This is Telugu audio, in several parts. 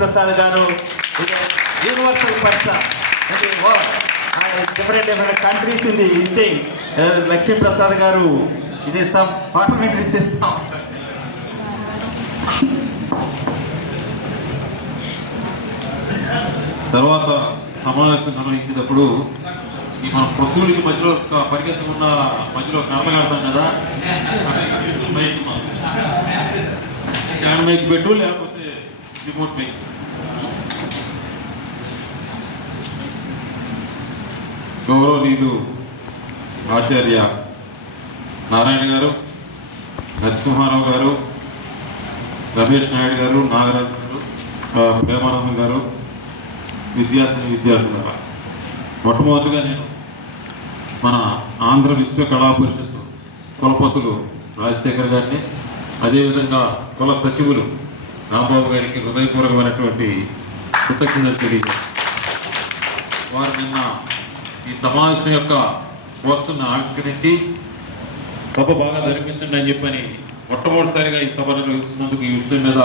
ప్రసాద్ గారు universal person different countries in the visiting. Lakshmi Prasad garu, it is some parliamentary system. తర్వాత సమావేశం నిర్వహించేటప్పుడు ఈ మన పశువులకి మధ్యలో పరిగెత్తకుండా మధ్యలో కనపడతాం కదా, హ్యాండ్ మైక్ పెట్టు లేకపోతే రిమోట్ మైక్. గౌరవనీయులు ఆచార్య నారాయణ గారు, నరసింహారావు గారు, రమేష్ నాయుడు గారు, నాగరాజు గారు, ప్రేమానందం గారు, విద్యార్థుల మొట్టమొదటిగా నేను మన ఆంధ్ర విశ్వ కళా పరిషత్ కులపతులు రాజశేఖర్ గారిని, అదేవిధంగా కుల సచివులు రాంబాబు గారికి హృదయపూర్వకమైనటువంటి కృతజ్ఞతలు తెలియజేస్తారు. వారు నిన్న ఈ సమావేశం యొక్క పోస్టును ఆవిష్కరించి సభ బాగా జరిపించండి అని చెప్పని మొట్టమొదటిసారిగా ఈ సభ నిర్వహిస్తున్నందుకు ఈ విషయం మీద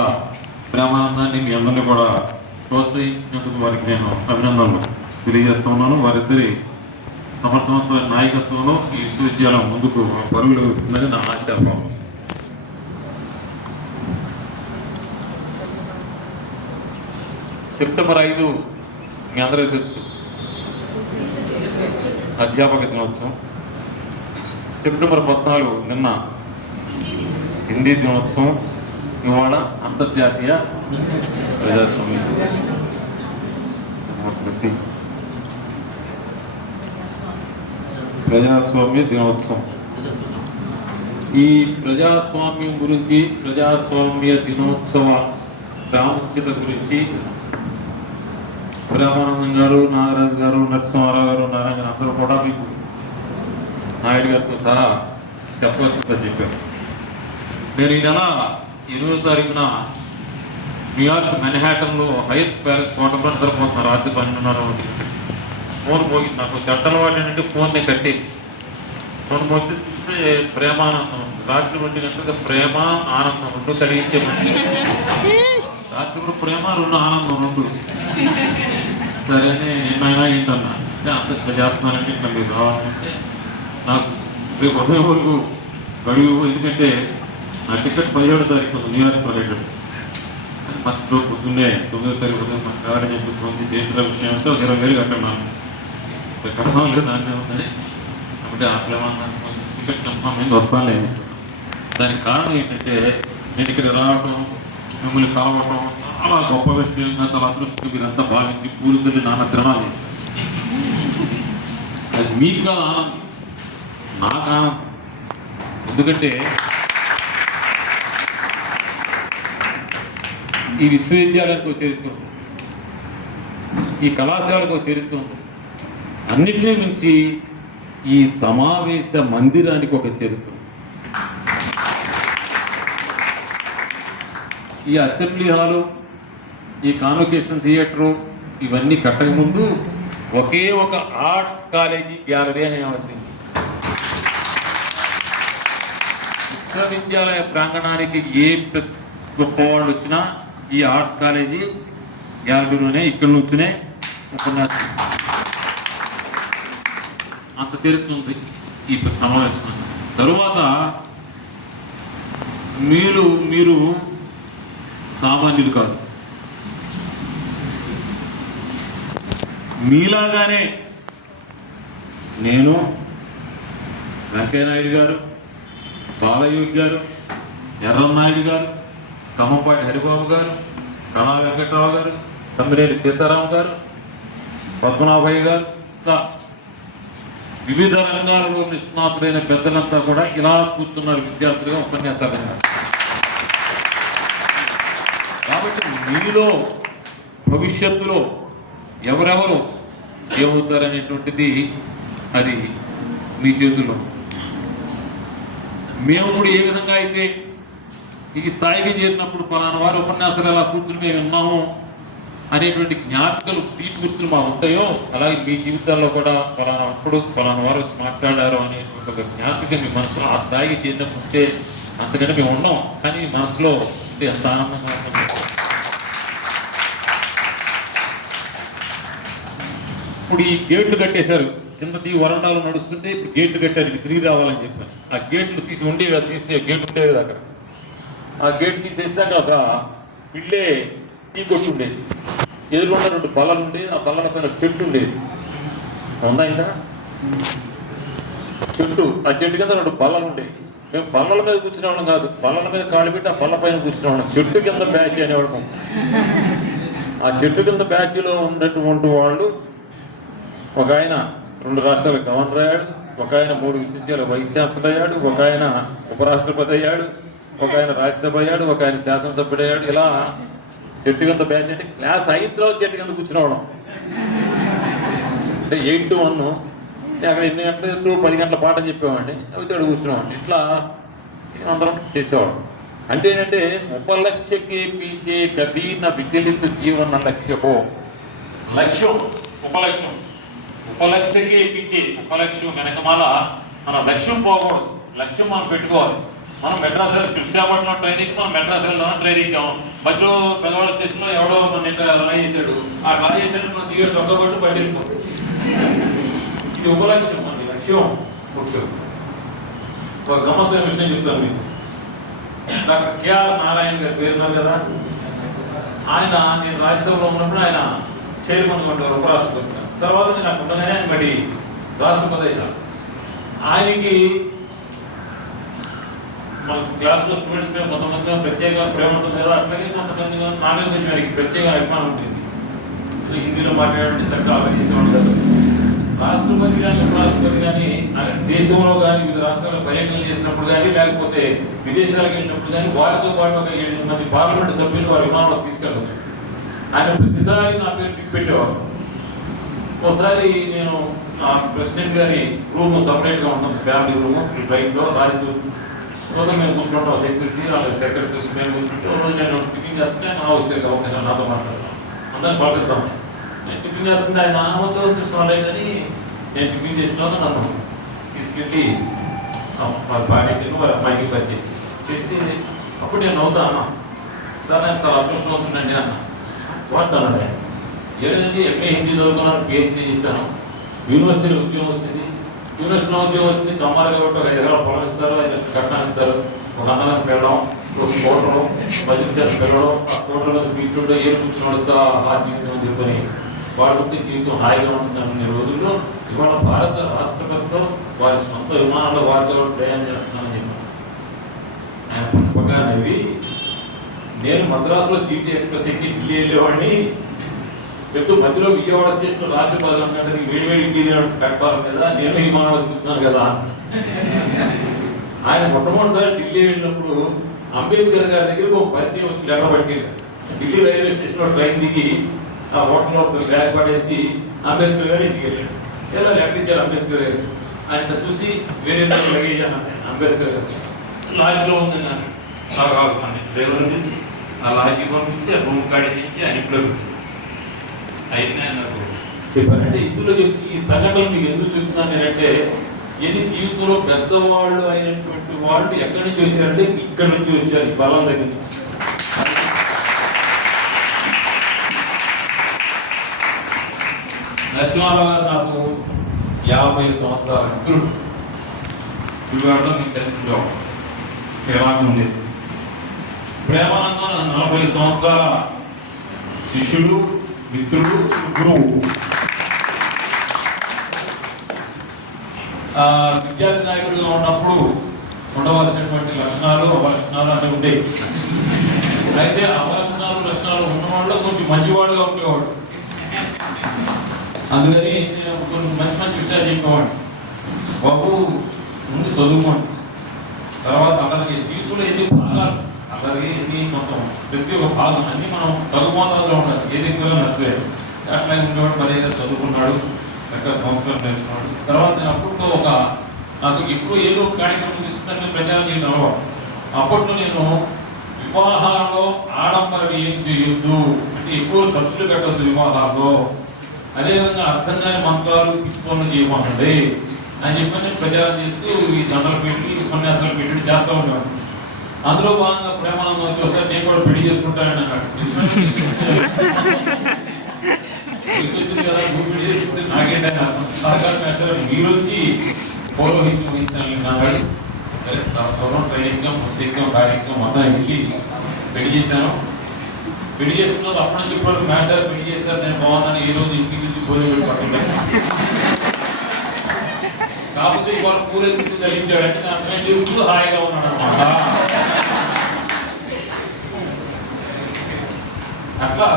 ప్రేమానందాన్ని మీ అందరినీ కూడా ప్రోత్సహించినందుకు వారికి నేను అభినందనలు తెలియజేస్తూ ఉన్నాను. వారిద్దరి సమర్థవంతమైన నాయకత్వంలో ఈ విశ్వవిద్యాలయం ముందుకు పరుగులు వెళ్తుందని నా ఆశాభావం. సెప్టెంబర్ 5 మీ అందరికీ తెలుసు అధ్యాపక దినోత్సవం. సెప్టెంబర్ 14 నిన్న హిందీ దినోత్సవం. ఇవాళ అంతర్జాతీయ ప్రజాస్వామ్య దినోత్సవం. ఈ ప్రజాస్వామ్యం గురించి, ప్రజాస్వామ్య దినోత్సవ ప్రాముఖ్యత గురించి ప్రేమానందం గారు, నాగరాజు గారు, నరసింహారావు గారు, నారాయణ అందరూ కూడా మీకు నాయుడు గారితో సహా చెప్పవలసిందని చెప్పారు. నేను ఈ నెల 8వ తారీఖున న్యూయార్క్ మెన్హాటన్లో హైత్ ప్యాలెస్ హోటల్లో నిద్రపోతున్నారు. రాత్రి 12:30 ఫోన్ పోయింది. నాకు చెట్టల వాటి నుండి ఫోన్ని కట్టి ఫోన్ పోతే చూస్తే ప్రేమానందం. రాత్రి 1 గంటలకు ప్రేమ ఆనందం 2 కలిగించే రాత్రి కూడా ప్రేమ 2 ఆనందం 2. సరే నిన్నైనా ఏంటన్నా అంత చేస్తున్నానంటే మళ్ళీ రావాలంటే నాకు రేపు ఉదయం వరకు గడువు. ఎందుకంటే నా టికెట్ 17వ తారీఖు న్యూయార్క్ పర్యటన. ఫస్ట్ పొద్దున్నే 9వ తారీఖు ఉదయం మాకు కావాలని చెప్పి చేతుల విషయం అంటే 20,000 కట్టన్నాను. కన్ఫామ్ లేదు దాన్నే ఉందని. కాబట్టి ఆ ప్రేమాన్ని టికెట్ కన్ఫామ్ అయింది, వస్తాను లేదు. దానికి కారణం ఏంటంటే నేను ఇక్కడ రావటం, మిమ్మల్ని కలవటం చాలా గొప్ప విషయంగా, చాలా అదృష్టం మీరంతా భావించి పూలు తల్లి నాన్న తినాలి. అది మీకు ఆనందం, నాకు ఆనందం. ఎందుకంటే ఈ విశ్వవిద్యాలయానికి ఒక చరిత్ర ఉంది, ఈ కళాశాలకు ఒక చరిత్ర ఉంది, అన్నిటినీ మించి ఈ సమావేశ మందిరానికి ఒక చరిత్ర. ఈ అసెంబ్లీ హాలు, ఈ కాన్వకేషన్ థియేటరు ఇవన్నీ కట్టక ముందు ఒకే ఒక ఆర్ట్స్ కాలేజీ గ్యాలరీ అని ఏమంటుంది. విశ్వవిద్యాలయ ప్రాంగణానికి ఏ గొప్పవాళ్ళు వచ్చినా ఈ ఆర్ట్స్ కాలేజీ గ్యాలరీలోనే ఇక్కడ నుంచినే ఉపన్యాసం. అంత తెలుస్తుంది ఈ సమావేశం. తరువాత మీరు సామాన్యులు కాదు. మీలాగానే నేను, వెంకయ్యనాయుడు గారు, బాలయోగి గారు, ఎర్రన్నాయుడు గారు, కమ్మంపాటి హరిబాబు గారు, కళా వెంకట్రావు గారు, తమ్మినేని సీతారాం గారు, పద్మనాభయ్య గారు, ఇంకా వివిధ రంగాలలో నిష్ణాతులైన పెద్దలంతా కూడా ఇలా కూర్చున్నారు విద్యార్థులుగా ఉపన్యాసాలు. కాబట్టి మీలో భవిష్యత్తులో ఎవరెవరు ఏమవుతారనేటువంటిది అది మీ చేతుల్లో. మేము కూడా ఏ విధంగా అయితే ఈ స్థాయికి చేరినప్పుడు పలానా వారు ఉపన్యాసాలు ఎలా కూర్చుని మేము విన్నాము అనేటువంటి జ్ఞాపికలు, తీపి గుర్తులు మా ఉంటాయో, అలాగే మీ జీవితాల్లో కూడా పలానప్పుడు పలానా వారు వచ్చి మాట్లాడారు అనేటువంటి ఒక జ్ఞాపిక మీ మనసులో ఆ స్థాయికి చేరినప్పుడు ఉంటే అంతకంటే మేము ఉన్నాం. కానీ మనసులో ఎంత ఆనందంగా ఉంటుంది. ఇప్పుడు ఈ గేట్లు కట్టేశారు, కింద వరండాలు నడుస్తుంటే ఇప్పుడు గేట్లు కట్టారు, ఇది తిరిగి రావాలని చెప్పారు. ఆ గేట్లు తీసి ఉండేవి, తీసి గేట్ ఉండేది అక్కడ. ఆ గేట్ తీసేసాక ఒక పిల్లే టీ కొట్టు ఉండేది, ఎదురుకుండా 2 బల్లలు ఉండేది, ఆ బల్లల పైన చెట్టు ఉండేది. ఉందా ఇంకా చెట్టు? ఆ చెట్టు కింద 2 బల్లలు ఉండేవి. మేము బల్లల మీద కూర్చునే వాళ్ళం కాదు, బల్లల మీద కాళ్ళు పెట్టి ఆ బల్ల పైన కూర్చునే వాళ్ళం. చెట్టు కింద బ్యాచ్ అనేవాడు. ఆ చెట్టు కింద బ్యాచ్లో ఉన్నటువంటి వాళ్ళు, ఒక ఆయన 2 రాష్ట్రాల గవర్నర్ అయ్యాడు, ఒక ఆయన 3 విశ్వవిద్యాలయ వైస్ ఛాన్సలర్ అయ్యాడు, ఒక ఆయన ఉపరాష్ట్రపతి అయ్యాడు, ఒక ఆయన రాజ్యసభ అయ్యాడు, ఒక ఆయన శాసనసభ్యుడు అయ్యాడు. ఇలా చెట్టు కింద బ్యాచ్ అంటే క్లాస్ 5 తర్వాత చెట్టు కింద కూర్చునేవాళ్ళం. అంటే 8 to 1 అక్కడ 8 గంటలు 10 గంటల పాఠం చెప్పేవాడిని, అవి తోడు కూర్చునేవాడిని. ఇట్లా అందరం చేసేవాడు. అంటే ఏంటంటే ఉపలక్ష్యకే పీచే కబీ నా విచలిత జీవన లక్ష్యమో. లక్ష్యం ఉపలక్ష్యం, ఉపలక్ష్యకే పీచే, ఉపలక్ష్యం వెనకమాల మన లక్ష్యం పోకూడదు, లక్ష్యం మనం పెట్టుకోవాలి. మనం మెడ్రాస్ విశాఖపట్నం ట్రైనింగ్, మనం మెడ్రాస్ వెళ్దాం ట్రైనింగ్, మధ్యలో పెద్దవాళ్ళ స్టేషన్లో ఎవడో మన లా చేశాడు, ఆ లా చేశాడు మనం దిగేడు దొంగబట్టు పడేసుకోండి. ఇది ఉపలక్ష్యం, మన లక్ష్యం ముఖ్యం. ఒక గమ్మత్తైన విషయం చెప్తాను మీకు. డాక్టర్ కేఆర్ నారాయణ గారి పేరున్నారు కదా, ఆయన నేను రాజ్యసభలో ఉన్నప్పుడు ఆయన చైర్మన్ ఉండేవారు, ఉపరాష్ట్రపతి. తర్వాత నేను అక్కడ ఉండగానే ఆయన మరి రాష్ట్రపతి అయినా. ఆయనకి మన క్లాస్లో స్టూడెంట్స్ మీద కొంతమంది ప్రత్యేకంగా ప్రేమ ఉంటుంది కదా, అట్లాగే కొంతమంది నా మీద కొంచెం ప్రత్యేక అభిమానం ఉంటుంది. హిందీలో మాట్లాడే చక్కగా ఆలోచిస్తూ ఉంటారు. రాష్ట్రపతి కానీ ఉపరాష్ట్రపతి కానీ దేశంలో కానీ వివిధ రాష్ట్రాల్లో పర్యటనలు చేసినప్పుడు కానీ, లేకపోతే విదేశాలకు వెళ్ళినప్పుడు కానీ, వారితో పాటు ఒక 7 మంది పార్లమెంటు సభ్యులు వారి విమానంలో తీసుకెళ్ళవచ్చు. ఆయన ప్రతిసారి నా పేరు టిక్ పెట్టేవారు. ఒకసారి నేను ప్రెసిడెంట్ గారి రూమ్ సపరేట్గా ఉంటుంది, ఫ్యామిలీ రూము ఫ్లైట్లో. దానికి రోజు మేము కూర్చుంటాం, సెక్యూరిటీ వాళ్ళ సెక్రటరీస్ మేము కూర్చుంటే, రోజు నేను టిఫిన్ చేస్తే నా వచ్చేది ఓకే నాతో మాట్లాడతాం, అందరిని పంపిస్తాం. నేను టిఫిన్ చేస్తుంటే ఆయన నాతో చూసుకోవాలి కానీ నేను టిఫిన్ చేసినాక నన్ను తీసుకెళ్ళి వాళ్ళ భార్యకి వాళ్ళ అమ్మాయికి పరిచయం చేసి అప్పుడు నేను నవ్వుతాను. సార్ నాకు చాలా అదృష్టం అవుతుందండి అన్న. వాట్ అన్నాడు ఆయన, ఏదండి ఎంఏ హిందీ చదువుకున్నాను, పిహెచ్డీ చేశాను, యూనివర్సిటీలో ఉద్యోగం వచ్చింది, యూనివర్సిటీలో ఉద్యోగం వచ్చింది, కమ్మాలి కాబట్టి ఒక 5 ఎకరాల పొలం ఇస్తారు, 5 లక్షల కట్నాలు ఇస్తారు, ఒక అన్నదానికి వెళ్ళడం, ఒక కోటలో బడ్జెట్ వెళ్ళడం, ఆ కోటలో కూర్చుంటే ఏరు కూర్చుని హార్ట్ అని చెప్పని వాడు ఉంటే జీవితం హాయిగా ఉంటుందనే రోజుల్లో ఇవాళ భారత రాష్ట్రపతితో వారి సొంత విమానంలో వారితో ప్రయాణం చేస్తున్నామని చెప్పాను. ఆయన పక్కగా నవ్వి, నేను మద్రాసులో జీటీ ఎక్స్ప్రెస్ ఎక్కి ఢిల్లీ వెళ్ళేవాడిని, చెప్తూ మధ్యలో విజయవాడ స్టేషన్లో రాత్రి 11 గంటలకి వేడివేడి ఇంటి ప్లాట్ఫారం మీద నేను విమానంలో దిగుతున్నాను కదా. ఆయన మొట్టమొదటిసారి ఢిల్లీ వెళ్ళినప్పుడు అంబేద్కర్ గారి దగ్గర ఒక పరిచయం వచ్చి లెక్క పట్టింది. ఢిల్లీ రైల్వే స్టేషన్లో ట్రైన్ దిగి ఆ హోటల్లో బ్యాగ్ పడేసి అంబేద్కర్ గారు ఇంటికి వెళ్ళాడు. ఎలా లెక్క ఇచ్చారు అంబేద్కర్ గారు. ఆయన చూసి వేరే లగేజ్ అన్నాను. అంబేద్కర్ గారు లాడ్జ్లో ఉందని డ్రైవర్ నుంచి ఆ లాడ్జీ పంపించి ఆ రూమ్ కాడి నుంచి ఆయన ఇంట్లో అయితే నాకు చెప్పారంటే ఇందులో ఈ సంఘటనలు మీకు ఎందుకు చెప్తున్నాను నేనంటే, ఎన్ని జీవితంలో పెద్దవాళ్ళు అయినటువంటి వాళ్ళు ఎక్కడి నుంచి వచ్చారంటే ఇక్కడి నుంచి వచ్చారు, ఈ బలం దగ్గర నుంచి. నరసింహారావు గారు నాకు 50 సంవత్సరాల మిత్రుడు. పిల్లవాడలో మీకు తెలిసిన ఎలాగ ఉండేది. ప్రేమానందం 40 సంవత్సరాల శిష్యుడు, మిత్రుడు, గురువు. విద్యార్థి నాయకుడిగా ఉన్నప్పుడు ఉండవలసినటువంటి లక్షణాలు అవలక్షణాలు అన్నీ ఉండేవి. అయితే అవలక్షణాలు లక్షణాలు ఉన్నవాళ్ళు కొంచెం మంచివాడుగా ఉండేవాడు. అందుకని నేను కొన్ని మంచి మంచి విషయాలు చెప్పేవాడు. బాబు ముందు చదువుకోండి, తర్వాత అందరికి జీవితంలో ఏది భాగాలు, అందరికి ఎన్ని మొత్తం ప్రతి ఒక్క భాగం అన్ని మనం చదువుకోవడంలో ఉండాలి. ఏది ఎక్కువ నచ్చలేదు అట్లా ఉండేవాడు. మరి ఏదో చదువుకున్నాడు, ఎక్కడ సంస్కారం నేర్చుకున్నాడు. తర్వాత నేను అప్పట్లో నాకు ఎప్పుడు ఏదో ఒక కార్యక్రమం తీసుకుంటాను ప్రచారం చేయడం అలవాటు. అప్పట్లో నేను వివాహాల్లో ఆడంబరం ఏం చేయొద్దు అంటే ఎక్కువ ఖర్చులు పెట్టద్దు వివాహాల్లో, అదేవిధంగా అర్థం కాని మంత్రాలు పిచ్చుకోవడం చేయమండి అని చెప్పి నేను ప్రచారం చేస్తూ ఈ దండలు పెట్టి ఉపన్యాసాలు పెట్టి చేస్తూ ఉండేవాడు. అందులో భాగంగా ప్రేమానందం వచ్చి వస్తే నేను కూడా పెళ్లి చేసుకుంటానని అన్నాడు. వచ్చింది కదా, నువ్వు పెళ్లి చేసుకుంటే నాకేంటే సహకార మేస్టర్ మీరు వచ్చి పౌరోహిత్యం వహించాలని నాడు సరే సంవత్సరం ట్రైనింగ్ ముస్లిం కార్యక్రమం మొత్తం వెళ్ళి పెళ్లి చేశాను. పెళ్లి చేసిన తర్వాత అప్పటి నుంచి ఇప్పుడు మేస్టర్ పెళ్లి చేశారు, నేను బాగున్నాను, ఈ రోజు ఇంటికి నుంచి భోజనం పట్టుకుంటాను. కాకపోతే ఇవాళ పూరెత్తి ధరించాడంటే నా అర్థమైంది ఇప్పుడు హాయిగా ఉన్నాడు అనమాట. అట్లా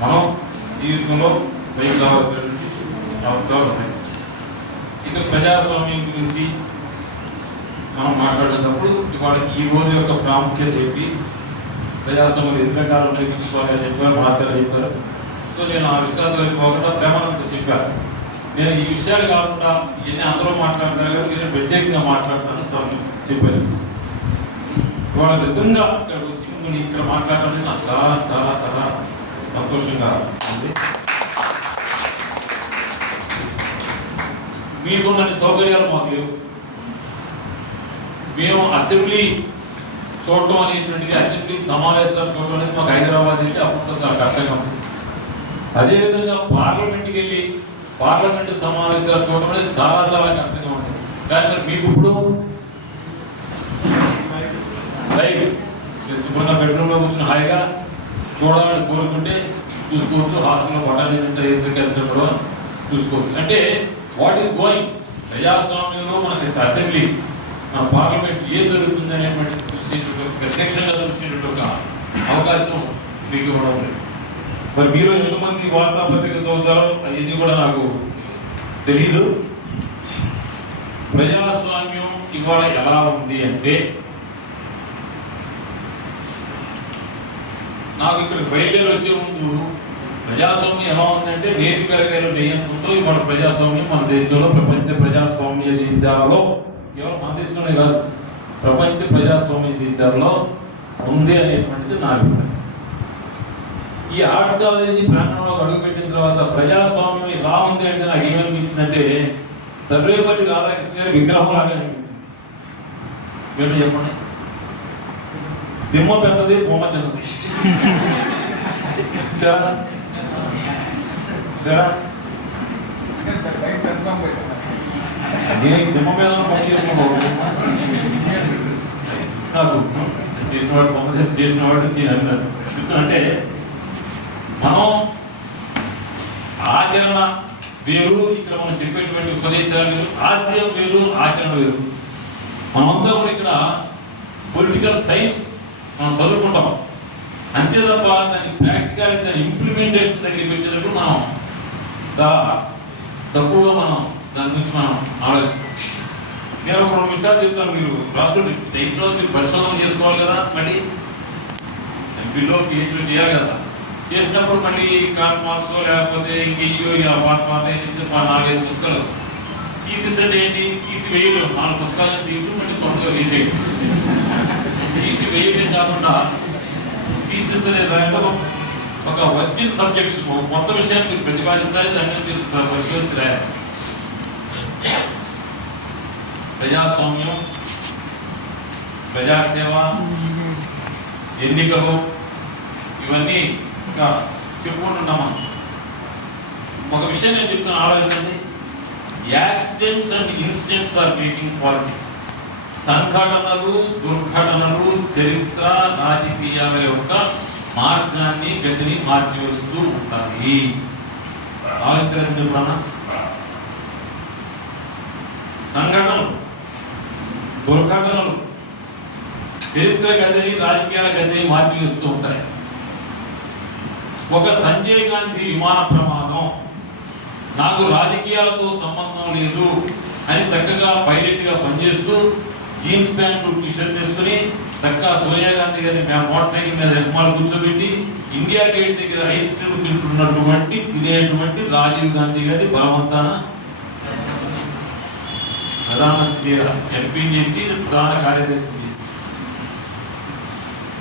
మనం జీవితంలో పైకి రావాల్సినటువంటి అవసరాలు ఉన్నాయి. ఇక ప్రజాస్వామ్యం గురించి మనం మాట్లాడేటప్పుడు ఇవాళ ఈ రోజు యొక్క ప్రాముఖ్యత ఏంటి, ప్రజాస్వామ్యం ఎన్ని రకాలు ఉన్నాయి చూసుకోవాలని చెప్పారు, మాట్లాడారు చెప్పారు. సో నేను ఆ విషయాలు పోకుండా ప్రేమతో చెప్పాను. నేను ఈ విషయాలు కాకుండా ఇవన్నీ అందరూ మాట్లాడతాను కానీ నేను ప్రత్యేకంగా మాట్లాడతాను సార్ చెప్పాను. ఇవాళ నిజంగా ఇక్కడ వచ్చి ఇక్కడ మాట్లాడడానికి నాకు చాలా చాలా చాలా సంతోషంగా ఉంది. మీకున్న సౌకర్యాలు మాకు లేవు. మేము అసెంబ్లీ చూడటం అనేటువంటిది, అసెంబ్లీ సమావేశాలు చూడటం అనేది మాకు హైదరాబాద్ వెళ్ళి అప్పుడు చాలా కష్టంగా ఉంది. అదేవిధంగా పార్లమెంట్కి వెళ్ళి పార్లమెంటు సమావేశాలు చూడటం అనేది చాలా చాలా కష్టంగా ఉంటుంది. కానీ మరి మీకు ఇప్పుడు లైవ్ తెచ్చుకున్న బెడ్రూమ్లో కూర్చుని హాయిగా చూడాలని కోరుకుంటే చూసుకోవచ్చు. హాస్టల్లో పట్టాలంటే వేసుకెళ్తున్నప్పుడు చూసుకోవచ్చు. అంటే వాట్ ఈస్ గోయింగ్ ప్రజాస్వామ్యంలో మనకి అసెంబ్లీ మన పార్లమెంట్ ఏం జరుగుతుంది అనేటువంటి చూసేటువంటి ప్రత్యక్షంగా చూసేటువంటి ఒక అవకాశం మీకు ఇవ్వడం ఉంది. మరి మీరు ఎంతమంది వార్తాపత్రిక చదువుతారో అవన్నీ కూడా నాకు తెలీదు. ప్రజాస్వామ్యం ఇవాళ ఎలా ఉంది అంటే, నాకు ఇక్కడ బయలుదేరి వచ్చే ముందు ప్రజాస్వామ్యం ఎలా ఉందంటే నేతి పెరగాయలు నెయ్యంతో ఇవాళ ప్రజాస్వామ్యం మన దేశంలో ప్రపంచ ప్రజాస్వామ్య దేశాలలో, కేవలం మన దేశంలోనే కాదు ప్రపంచ ప్రజాస్వామ్య దేశాల్లో ఉంది అనేటువంటిది నా అభిప్రాయం. ఈ ఆర్ట్స్ కాలేజీ ప్రాంగణంలో అడుగుపెట్టిన తర్వాత ప్రజాస్వామ్యం ఎలా ఉంది అంటే నాకు ఏమనిపించిందంటే సర్వేపల్లి రాధాకృష్ణ గారి విగ్రహం లాగా అనిపించింది. ఏంటో చెప్పండి, దిమ్మ పెద్దది బొమ్మ చిన్నది. సరే సరే దీనికి దిమ్మ మీద నాకు చేసినవాడు బొమ్మ చేసినవాడు అంటే మనం ఆచరణ వేరు, ఇక్కడ మనం చెప్పేటువంటి ఉపదేశాలు వేరు, ఆశయం వేరు, ఆచరణ వేరు. మనమంతా కూడా ఇక్కడ పొలిటికల్ సైన్స్ మనం చదువుకుంటాం అంతే తప్ప దాని ప్రాక్టికల్ దాని ఇంప్లిమెంటేషన్ దగ్గరికి వచ్చేటప్పుడు మనం చాలా తక్కువగా మనం దాని గురించి మనం ఆలోచిస్తాం. నేను ఒక 2 విషయాలు చెప్తాను, మీరు రాష్ట్రంలో ఇంట్లో మీరు పరిశోధన చేసుకోవాలి కదా, మళ్ళీ ఎంపీలో పిహెచ్డీ చేయాలి కదా. చేసినప్పుడు మళ్ళీ కాల్ మార్క్స్ లేకపోతే ఇంకెయ్యో పాత 4-5 పుస్తకాలు తీసేసండి ఏంటి, తీసివేయడం 4 పుస్తకాలను తీసి మళ్ళీ కొత్తగా తీసేయండి. తీసివేయటం కాకుండా తీసేసే దాంట్లో ఒక వర్కింగ్ సబ్జెక్ట్స్ కొత్త విషయాన్ని మీరు ప్రతిపాదించాలి, దాన్ని మీరు పరిశోధించాలి. ప్రజాస్వామ్యం, ప్రజాసేవ, ఎన్నికలు ఇవన్నీ ఇంకా చెప్పుకుంటున్నామా. ఒక విషయం నేను చెప్తాను, ఆలోచించండి. Accidents and incidents are making politics. సంఘటనలు, దుర్ఘటనలు చరిత్ర, రాజకీయాల యొక్క మార్గాన్ని, గతిని మార్చివేస్తూ ఉంటాయి. ఆలోచించండి. సంఘటనలు, దుర్ఘటనలు చరిత్ర గతిని, రాజకీయాల గతిని మార్చివేస్తూ ఉంటాయి. ఒక సంజయ్ గాంధీ విమాన ప్రమాదం, నాకు రాజకీయాలతో సంబంధం లేదు అని చక్కగా పైలట్ గా పనిచేస్తూ జీన్స్ ప్యాంట్ టీషర్ట్ వేసుకుని చక్కగా సోనియా గాంధీ గారిని మోటార్ సైకిల్ మీద హెల్మాలు కూర్చోబెట్టి ఇండియా గేట్ దగ్గర ఐస్ క్రీమ్ తినేటువంటి రాజీవ్ గాంధీ గారి బలవంతాన ప్రధానమంత్రి ఎంపీ చేసి ప్రధాన కార్యదర్శి చేసి,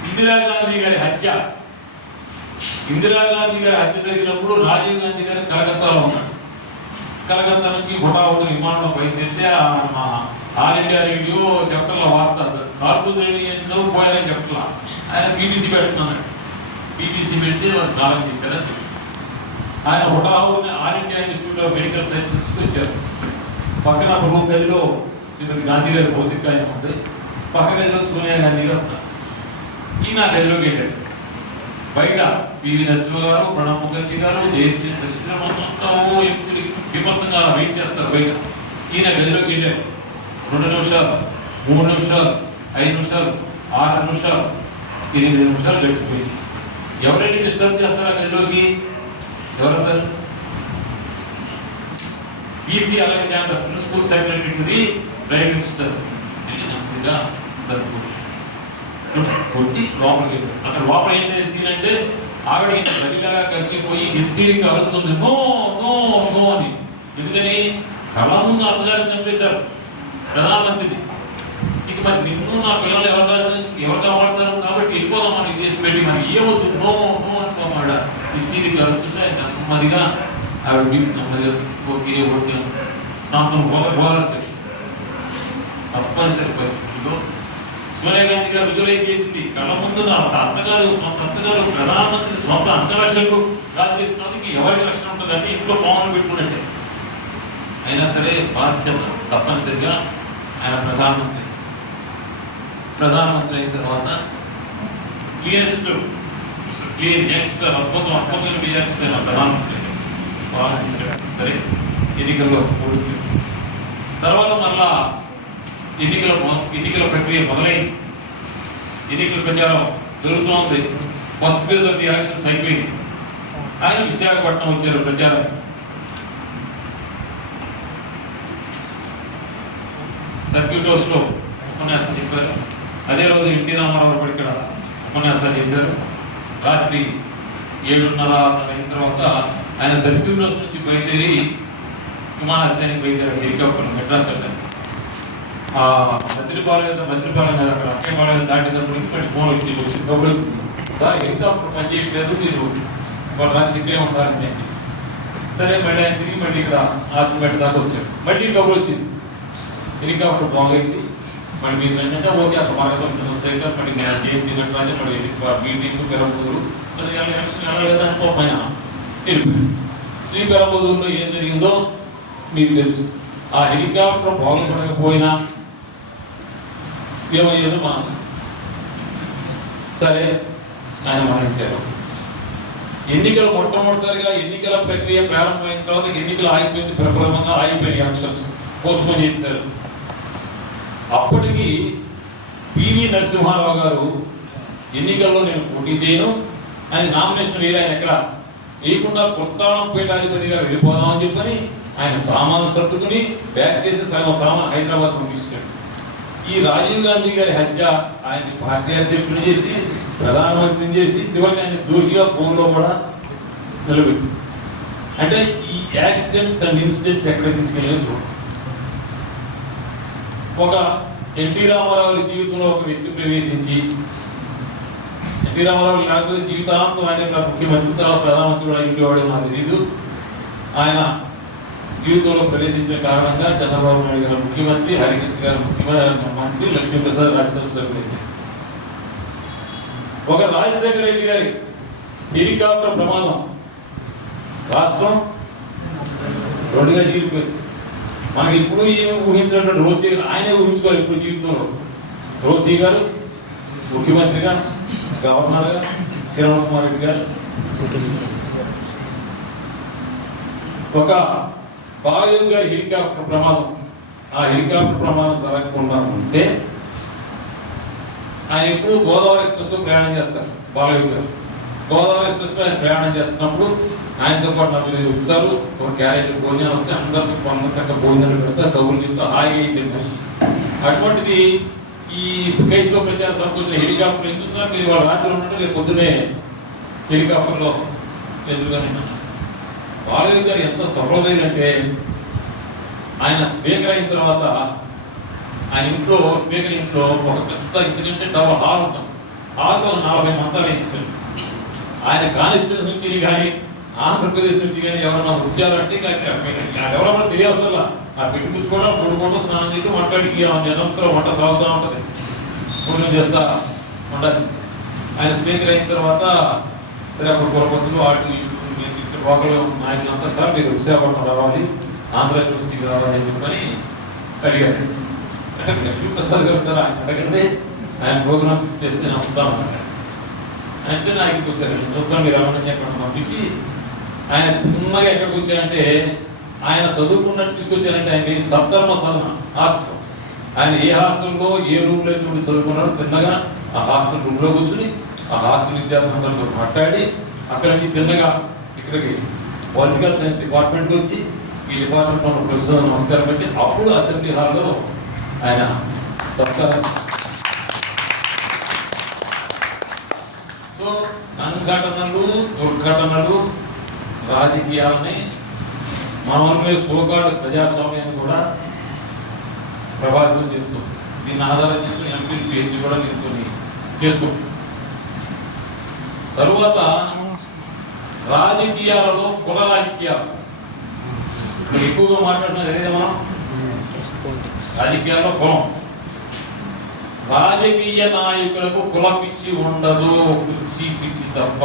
ఇందిరాగాంధీ గారి హత్య జరిగినప్పుడు రాజీవ్ గాంధీ గారు కలకత్తాలో ఉన్నాడు. కలకత్తా నుంచి హుటాహుటి విమానంలో బయలుదేరితే ఆల్ ఇండియా రేడియో చెప్పల వార్త కార్టూన్ రేడియో పోయారని చెప్పలా, ఆయన బీబీసీ పెట్టుకున్నాడు. బీబీసీ పెడితే వారు కాలం చేశారని తెలుసు. ఆయన హుటాహుటిని All India Institute of Medical సైన్సెస్కి వచ్చారు. పక్కన ఒక రూమ్ గదిలో శ్రీమతి గాంధీ గారి భౌతిక ఆయన ఉంది, పక్క గదిలో సోనియా గాంధీ గారు ఉన్నారు. ఈయన గదిలోకి వెళ్ళాడు. బయట పివి నరసింహ గారు, ప్రణబ్ ముఖర్జీ గారు, జయశ్రీ మొత్తం విపత్తంగా వెయిట్ చేస్తారు బయట. ఈయన గదిలోకి వెళ్ళారు. 2 నిమిషాలు, 3 నిమిషాలు, 5 నిమిషాలు, 6 నిమిషాలు, 8 నిమిషాలు గడిచిపోయింది. ఎవరైనా డిస్టర్బ్ చేస్తారా గదిలోకి? ఎవరంటారు? EC Alexander, principal secretary to the prime minister, కొట్టి లోపలికి వెళ్ళారు. అక్కడ లోపల ఏం చేసిందంటే ఆవిడ గదిలాగా కలిసిపోయి హిస్టీరిక్ అరుస్తుంది, నో నో నో అని. ఎందుకని? కళ్ళ ముందు అత్తగారిని చంపేశారు ప్రధానమంత్రిని. ఇక మరి నిన్ను నా పిల్లలు ఎవరు కాపాడతారు కాబట్టి వెళ్ళిపోదాం మనం ఇది చేసి పెట్టి మనకి ఏమవుతు నో నో అనుకోమాట. హిస్టీరిక్ అరుస్తుంటే నెమ్మదిగా ఆవిడ నెమ్మదిగా ఓకే ఓకే సాంతం పోరాడారు. తప్పనిసరి పరిస్థితుల్లో సోనియా గాంధీ గారు రుజువైపు చేసింది. కళ్ళ ముందు నా అత్తగారు ప్రధానమంత్రి సొంత అంతరక్షణకు కాల్ చేసినందుకు ఎవరికి రక్షణ ఉంటుందంటే ఇంట్లో పావును పెట్టుకున్నట్టే. అయినా సరే బాధ్యత తప్పనిసరిగా ఆయన ప్రధానమంత్రి అయిన తర్వాత అద్భుతమైన మెజార్టీతో ప్రధానమంత్రి సరే ఎన్నికల్లో ఓడిపోయింది. తర్వాత మళ్ళా ఎన్నికల ప్రక్రియ మొదలైంది. ఎన్నికల ప్రచారం జరుగుతూ ఉంది. First phase of the elections అయిపోయింది. ఆయన విశాఖపట్నం వచ్చారు ప్రచారం. సర్క్యూట్ హౌస్ లో ఉపన్యాసం చెప్పారు. అదే రోజు ఎన్టీ రామారావు కూడా ఇక్కడ ఉపన్యాసాలు చేశారు. రాత్రి 7:30 అయిన తర్వాత ఆయన సర్క్యూట్ హౌస్ నుంచి బయలుదేరి విమానాశ్రయానికి బయలుదేరారు హెలికాప్టర్ మెడ్రాస్ వెళ్ళారు. మంత్రిపాలెం అక్కడ అక్కయ్యపాలెం దాటినప్పటికి మళ్ళీ ఫోన్ వచ్చి కబురు వచ్చింది, సార్ హెలికాప్టర్ పనిచేయట్లేదు, మీరు వాళ్ళ రాత్రి ఇక్కడే ఉంటారని చెప్పి. సరే మళ్ళీ ఆయన తిరిగి మళ్ళీ ఇక్కడ హాస్పిటల్ దాకా వచ్చారు. మళ్ళీ కబురు వచ్చింది, హెలికాప్టర్ బాగైంది, మళ్ళీ మీరు ఏంటంటే ఓకే అక్కడ మార్గం వస్తాయి కదా, మళ్ళీ నేను జయంతి గట్రాజే మళ్ళీ మీటింగ్ పెరగబోదురు ఎలక్షన్ అనుకోకపోయినా వెళ్ళిపోయారు. శ్రీ పెరగబోదురులో ఏం జరిగిందో మీకు తెలుసు. ఆ హెలికాప్టర్ బాగుపడకపోయినా ఏమయ్యేదో మనం సరే ఆయన మరణించారు. ఎన్నికలు మొట్టమొదటిసారిగా ఎన్నికల ప్రక్రియ ప్రారంభమైన తర్వాత ఎన్నికలు ఆగిపోయింది, ప్రబలంగా ఆగిపోయిన ఎలక్షన్స్ పోస్ట్పోన్ చేశారు. అప్పటికి పివి నరసింహారావు గారు ఎన్నికల్లో నేను పోటీ చేయను అని నామినేషన్ వేరే ఆయన ఎక్కడ వేయకుండా కొత్తాళం పీఠాధిపతిగా వెళ్ళిపోదామని చెప్పని ఆయన సామాను సర్దుకుని బ్యాక్ చేసి సగం సామాన్ హైదరాబాద్ పంపించాడు. ఈ రాజీవ్ గాంధీ గారి హత్య ఆయన పార్టీ అధ్యక్షుడు చేసి ప్రధానమంత్రిని చేసి చివరికి ఆయన దోషిగా ఫోన్లో కూడా నిలబెట్టి. అంటే ఈ యాక్సిడెంట్స్ అండ్ ఇన్సిడెంట్స్ ఎక్కడ తీసుకెళ్ళి చూడండి. ఒక ఎన్టీ రామారావు జీవితంలో ఒక వ్యక్తి ప్రవేశించి, ఎన్టీ రామారావు లేకపోతే జీవితాంతం ఆయన ముఖ్యమంత్రి తర్వాత ప్రధానమంత్రి కూడా ఉండేవాడు నాకు తెలీదు. ఆయన జీవితంలో ప్రవేశించిన కారణంగా చంద్రబాబు నాయుడు గారు ముఖ్యమంత్రి, హరికృష్ణ గారు ముఖ్యమంత్రి, లక్ష్మీప్రసాద్ రాజ్యసభ సభ్యులు. ఒక రాజశేఖర రెడ్డి గారి హెలికాప్టర్ ప్రమాదం రాష్ట్రం రెండుగా జీవిపోయింది. మనకి ఇప్పుడు ఏమి ఊహించినటువంటి రోసీ గారు ఆయనే ఊహించుకోవాలి ఇప్పుడు జీవితంలో. రోసీ గారు ముఖ్యమంత్రిగా, గవర్నర్గా, కిరణ్ కుమార్ రెడ్డి గారు. ఒక బాలయోగి గారి హెలికాప్టర్ ప్రమాదం, ఆ హెలికాప్టర్ ప్రమాదం జరగకుండా ఉంటే ఆయన ఎప్పుడు గోదావరి ఎక్స్ప్రెస్ లో ప్రయాణం చేస్తారు. బాలయోగి గారు గోదావరి ఎక్స్ప్రెస్ లో ఆయన ప్రయాణం చేస్తున్నప్పుడు ఆయనతో పాటు 40 వస్తారు. ఒక క్యారేజ్ భోజనాలు వస్తే అందరికీ పనులు చక్క భోజనాలు పెడతారు, కబుర్లు చెప్తా హాయిగా అయిపోయింది మనిషి. అటువంటిది ఈ కేసులో ప్రచారం సంబంధించిన హెలికాప్టర్ ఎందుకు సార్ మీరు వాళ్ళ రాత్రి ఉన్నట్టు రేపు పొద్దునే హెలికాప్టర్లో ఎందుకని. బాలయోగి గారు ఎంత సహృదయులు అంటే ఆయన స్పీకర్ అయిన తర్వాత ఆయన స్పీకర్ ఇంట్లో ఒక పెద్ద ఇంతకంటే డబల్ హాల్ ఉంటాం. హాల్లో 40 మంత్రాలు ఇస్తారు. ఆయన కాన్స్టిట్యూన్స్ నుంచి కానీ ఆంధ్రప్రదేశ్ నుంచి కానీ ఎవరన్నా వచ్చారంటే ఎవరన్నా తెలియవసరలా ఆ పెట్టుకుంటుకోవడం, పడుకోవడం, స్నానం చేయడం, వంటడికి నిరంతరం వంట సాగుతూ ఉంటుంది, భోజనం చేస్తా ఉండాలి. ఆయన స్పీకర్ అయిన తర్వాత సరే అప్పుడు పొరపత్తులు వాటి ఒకరు నాయకులంతా సార్ మీరు విశాఖపట్నం రావాలి, ఆంధ్ర యూనివర్సిటీ కావాలి అని చెప్పని అడిగారు. అంటే లక్ష్మీప్రసాద్ గారు ఉంటారు, ఆయన అడగండి, ఆయన ప్రోగ్రామ్ ఫిక్స్ చేస్తే నేను వస్తాను అన్నాడు. అయితే నాకు వచ్చారు, నేను చూస్తాను మీరు ఏమన్నా చెప్పండి పంపించి. ఆయన తిన్నగా ఎక్కడికి వచ్చారంటే ఆయన చదువుకున్నట్టు తీసుకొచ్చారంటే ఆయన సప్తర్మ సదన హాస్టల్. ఆయన ఏ హాస్టల్లో ఏ రూమ్లో చూసి చదువుకున్నారో తిన్నగా ఆ హాస్టల్ రూమ్లో కూర్చుని ఆ హాస్టల్ విద్యార్థులతో మాట్లాడి అక్కడి నుంచి తిన్నగా ఇక్కడికి పొలిటికల్ సైన్స్ డిపార్ట్మెంట్కి వచ్చి ఈ డిపార్ట్మెంట్లో ప్రొఫెసర్ నమస్కారం పెట్టి అప్పుడు అసెంబ్లీ హాల్లో ఆయన సత్కారం. సో సంఘటనలు, దుర్ఘటనలు రాజకీయాలని మామూలుగా సోకాడు ప్రజాస్వామ్యాన్ని కూడా ప్రభావితం చేస్తుంది. దీన్ని ఆధారం చేసుకుని ఎంపీలు పేజీ కూడా మీరు కొన్ని చేసుకుంటాం. తరువాత రాజకీయాలలో కుల రాజకీయాలు ఎక్కువగా మాట్లాడుతున్నారు. ఏదైతే మనం రాజకీయాల్లో కులం, రాజకీయ నాయకులకు కుల పిచ్చి ఉండదు, కుర్చీ పిచ్చి తప్ప.